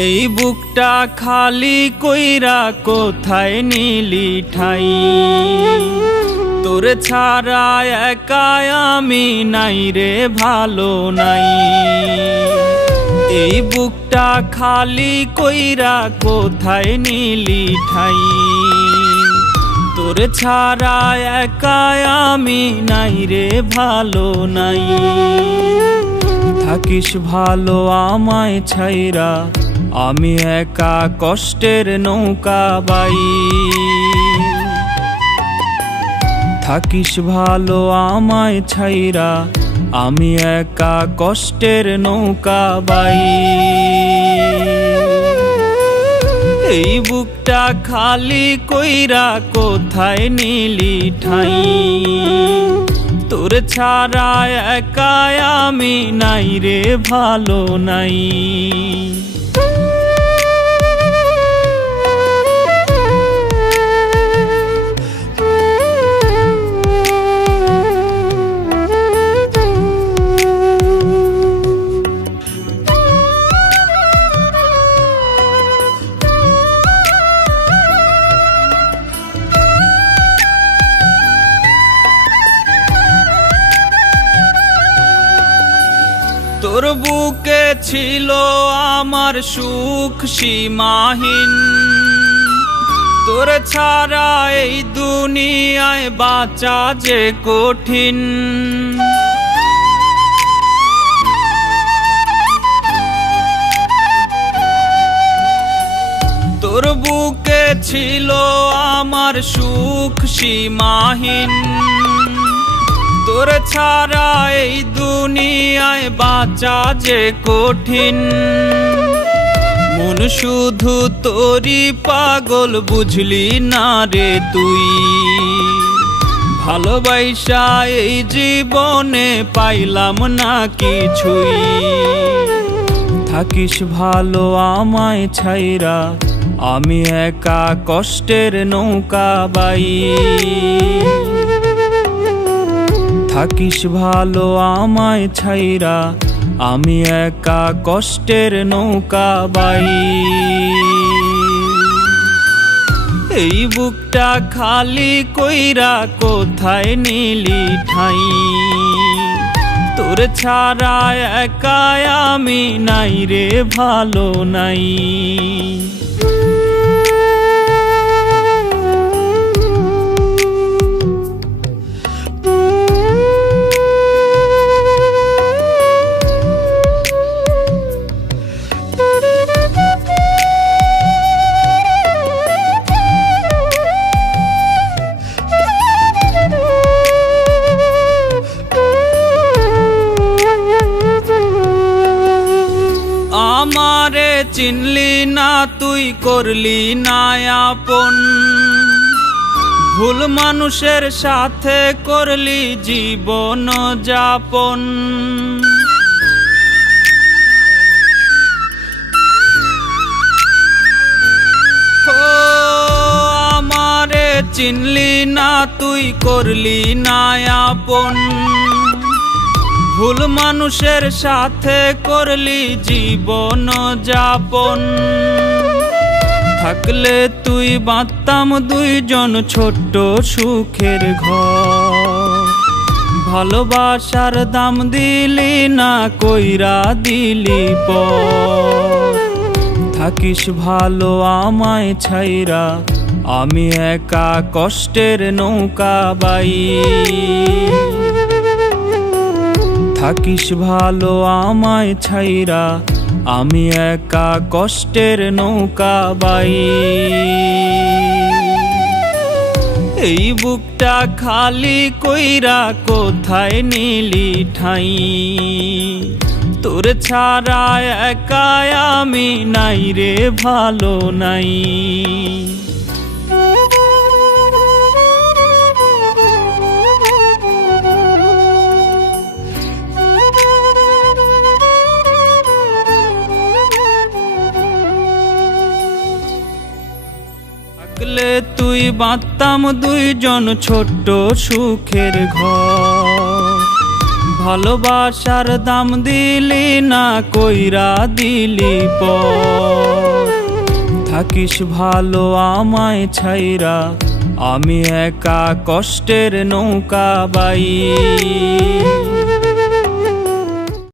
এই বুকটা খালি কইরা কোথায় নিলি ঠাই? তোর ছাড়া একাই আমি নাই রে, ভালো নাই। এই বুকটা খালি কইরা কোথায় নিলি ঠাই? তোর ছাড়া একাই আমি নাই রে, ভালো নাই। থাকিস ভালো আমায় ছাইরা আমি একা কষ্টের নৌকা বাই। থাকিস ভালো আমায় ছাইরা, আমি একা কষ্টের নৌকা বাই। এই বুকটা খালি কইরা কোথায় নিলি ঠাই? তোর ছাড়া একাই আমি নাই রে, ভালো নাই। তোর বুকে ছিল আমার সুখ সীমাহীন। তোর ছাড়া এই দুনিয়ায় বাঁচা যে কঠিন। তোর বুকে ছিল আমার সুখ সীমাহীন। তোর ছাড়া এই দুনিয়ায় বাঁচা যে কঠিন। মন শুধু তোরি পাগল, বুঝলি না রে তুই? ভালোবাসা এই জীবনে পাইলাম না কিছুই। থাকিস ভালো আমায় ছাইরা, আমি একা কষ্টের নৌকা বাই। থাকিস ভালো আমায় ছাইরা, আমি একা কষ্টের নৌকা বাই। এই বুকটা খালি কইরা কোথায় নিলি ঠাই? তোর ছাড়া একাই আমি নাই রে, ভালো নাই। চিনলি না, তুই করলি না আপন। ভুল মানুষের সাথে করলি জীবন যাপন। আমারে চিনলি না, তুই করলি না আপন। ভুল মানুষের সাথে করলি জীবন যাপন। থাকলে তুই বাঁধতাম দুইজন ছোট্ট সুখের ঘর। ভালোবাসার দাম দিলি না, কইরা দিলি পর। থাকিস ভালো আমায় ছাইরা, আমি একা কষ্টের নৌকা বাই। থাকিস ভালো আমায় ছাইরা, আমি একা কষ্টের নৌকা বাই। এই বুকটা খালি কইরা কোথায় নিলি ঠাই? তোর ছাড়া একাই আমি নাই রে, ভালো নাই। বাঁধতাম দুইজন ছোট্ট সুখের ঘর। ভালোবাসার দাম দিলি না, কইরা দিলি পর। থাকিস ভালো আমায় ছাইরা, আমি একা কষ্টের নৌকা বাই।